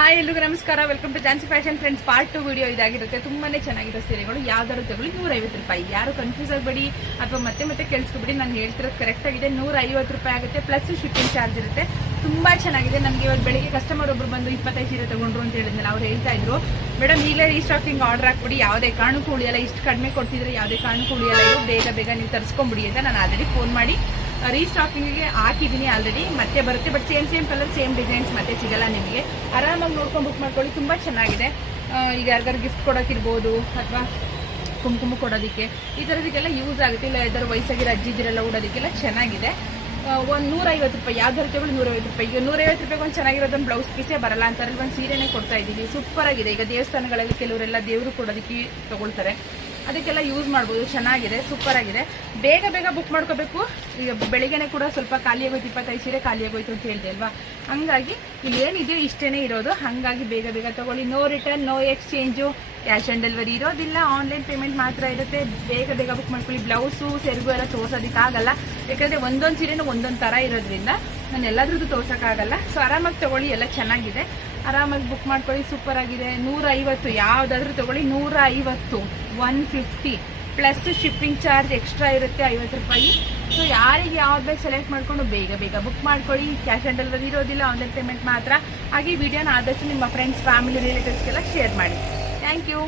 Hi ಎಲ್ರಿಗೂ ನಮಸ್ಕಾರ. Welcome to Jansi fashion friends. Part 2 video ಇದಾಗಿರುತ್ತೆ. ತುಂಬಾನೇ ಚೆನ್ನಾಗಿರೋ ಸೀರೆಗಳು ಯಾವ್ದಾದ್ರು ತಗೊಳ್ಳಿ 150 ರೂಪಾಯಿ. ಯಾರು ಕನ್ಫ್ಯೂಸ್ ಆಗಬೇಡಿ ಅಥವಾ ಮತ್ತೆ ಕೇಳಿಸ್ಕೊಬೇಡಿ. ನಾನು ಹೇಳ್ತಿರೋದು ಕರೆಕ್ಟ್ ಆಗಿದೆ. 150 ರೂಪಾಯಿ ಆಗುತ್ತೆ, ಪ್ಲಸ್ ಶಿಪ್ಪಿಂಗ್ ಚಾರ್ಜ್ ಇರುತ್ತೆ. ತುಂಬಾ ಚೆನ್ನಾಗಿದೆ. ನಮಗೆ ಇವತ್ತು ಬೆಳಿಗ್ಗೆ ಕಸ್ಟಮರ್ ಒಬ್ರು ಬಂದು 25 ಸೀರೆ ತಗೊಂಡ್ರು ಅಂತ ಹೇಳಿದ್ಮೇಲೆ ಅವ್ರು ಹೇಳ್ತಾ ಇದ್ರು, ಮೇಡಮ್ ಈಗಲೇ ರೀಸ್ಟಾಕಿಂಗ್ ಆರ್ಡರ್ ಹಾಕ್ಬಿಡಿ, ಯಾವುದೇ ಕಾರಣಕ್ಕೂ ಉಳಿಯಲ್ಲ, ಇಷ್ಟು ಕಡಿಮೆ ಕೊಡ್ತಿದ್ರೆ ಯಾವುದೇ ಕಾರಣಕ್ಕೂ ಉಳಿಯಲ್ಲ, ಇದು ಬೇಗ ನೀವು ತರಿಸ್ಕೊಂಬಿಡಿ ಅಂತ ನಾನು ಆಲ್ರೆಡಿ ಫೋನ್ ಮಾಡಿ ರೀಸ್ಟಾಕಿಂಗ್ಗೆ ಹಾಕಿದ್ದೀನಿ ಆಲ್ರೆಡಿ. ಮತ್ತೆ ಬರುತ್ತೆ, but same colour same designs ಮತ್ತೆ ಸಿಗಲ್ಲ ನಿಮಗೆ. ಆರಾಮಾಗಿ ನೋಡ್ಕೊಂಡು ಬುಕ್ ಮಾಡ್ಕೊಳ್ಳಿ. ತುಂಬ ಚೆನ್ನಾಗಿದೆ. ಈಗ ಯಾರಿಗಾರು ಗಿಫ್ಟ್ ಕೊಡೋಕ್ಕಿರ್ಬೋದು ಅಥವಾ ಕುಂಕುಮ ಕೊಡೋದಕ್ಕೆ ಈ ಥರದಕ್ಕೆಲ್ಲ ಯೂಸ್ ಆಗುತ್ತೆ. ಇಲ್ಲ ಯಾವ್ದಾದ್ರು ವಯಸ್ಸಾಗಿರೋ ಅಜ್ಜಿದಿರೆಲ್ಲ ಉಡೋದಕ್ಕೆಲ್ಲ ಚೆನ್ನಾಗಿದೆ. ಒಂದು 150 ರೂಪಾಯಿ ಯಾವ್ದಾರು ತಗೊಳ್ಳಿ 150 ರೂಪಾಯಿ. ಈಗ 150 ರೂಪಾಯಿಗೆ ಒಂದು ಚೆನ್ನಾಗಿರೋದೊಂದು ಬ್ಲೌಸ್ ಪೀಸೇ ಬರಲ್ಲ ಅಂತಾರೆ, ಒಂದು ಸೀರೆನೇ ಕೊಡ್ತಾ ಇದ್ದೀವಿ. ಸೂಪರ್ ಆಗಿದೆ. ಈಗ ದೇವಸ್ಥಾನಗಳಲ್ಲಿ ಕೆಲವರೆಲ್ಲ ದೇವರು ಕೊಡೋದಕ್ಕೆ ತಗೊಳ್ತಾರೆ, ಅದಕ್ಕೆಲ್ಲ ಯೂಸ್ ಮಾಡ್ಬೋದು. ಚೆನ್ನಾಗಿದೆ, ಸೂಪರ್ ಆಗಿದೆ. ಬೇಗ ಬುಕ್ ಮಾಡ್ಕೋಬೇಕು. ಈಗ ಬೆಳಿಗ್ಗೆನೆ ಕೂಡ ಸ್ವಲ್ಪ ಖಾಲಿ ಆಗೋಯ್ತು, 25 ಸೀರೆ ಖಾಲಿ ಆಗೋಯ್ತು ಅಂತ ಹೇಳಿದೆ ಅಲ್ವಾ. ಹಂಗಾಗಿ ಇಲ್ಲಿ ಏನಿದೆಯೋ ಇಷ್ಟೇನೆ ಇರೋದು. ಹಾಗಾಗಿ ಬೇಗ ತಗೊಳ್ಳಿ. No return, no exchange, cash on delivery ಇರೋದಿಲ್ಲ, ಆನ್ಲೈನ್ ಪೇಮೆಂಟ್ ಮಾತ್ರ ಇರುತ್ತೆ. ಬೇಗ ಬುಕ್ ಮಾಡ್ಕೊಳ್ಳಿ. ಬ್ಲೌಸು ಸೆರಗು ಎಲ್ಲ ತೋರ್ಸೋದಕ್ಕಾಗಲ್ಲ, ಯಾಕಂದರೆ ಒಂದೊಂದು ಸೀರೆನೂ ಒಂದೊಂದು ಥರ ಇರೋದ್ರಿಂದ ನಾನು ಎಲ್ಲದ್ರದ್ದು ತೋರ್ಸೋಕ್ಕಾಗಲ್ಲ. ಸೊ ಆರಾಮಾಗಿ ತಗೊಳ್ಳಿ, ಎಲ್ಲ ಚೆನ್ನಾಗಿದೆ. ಆರಾಮಾಗಿ ಬುಕ್ ಮಾಡ್ಕೊಳ್ಳಿ. ಸೂಪರ್ ಆಗಿದೆ. 150 ಯಾವುದಾದ್ರೂ ತಗೊಳ್ಳಿ. 150, 150 ಪ್ಲಸ್ ಶಿಪ್ಪಿಂಗ್ ಚಾರ್ಜ್ ಎಕ್ಸ್ಟ್ರಾ ಇರುತ್ತೆ 50 ರೂಪಾಯಿ. ಸೊ ಯಾರಿಗೆ ಯಾವ್ದು ಬೇಕು ಸೆಲೆಕ್ಟ್ ಮಾಡ್ಕೊಂಡು ಬೇಗ ಬುಕ್ ಮಾಡ್ಕೊಳ್ಳಿ. ಕ್ಯಾಶ್ ಆನ್ ಡೆಲಿವರಿ ಇರೋದಿಲ್ಲ, ಆನ್ಲೈನ್ ಪೇಮೆಂಟ್ ಮಾತ್ರ. ಹಾಗೆ ವಿಡಿಯೋನ ಆದಷ್ಟು ನಿಮ್ಮ ಫ್ರೆಂಡ್ಸ್, ಫ್ಯಾಮಿಲಿ, ರಿಲೇಟಿವ್ಸ್ಗೆಲ್ಲ ಶೇರ್ ಮಾಡಿ. Thank you.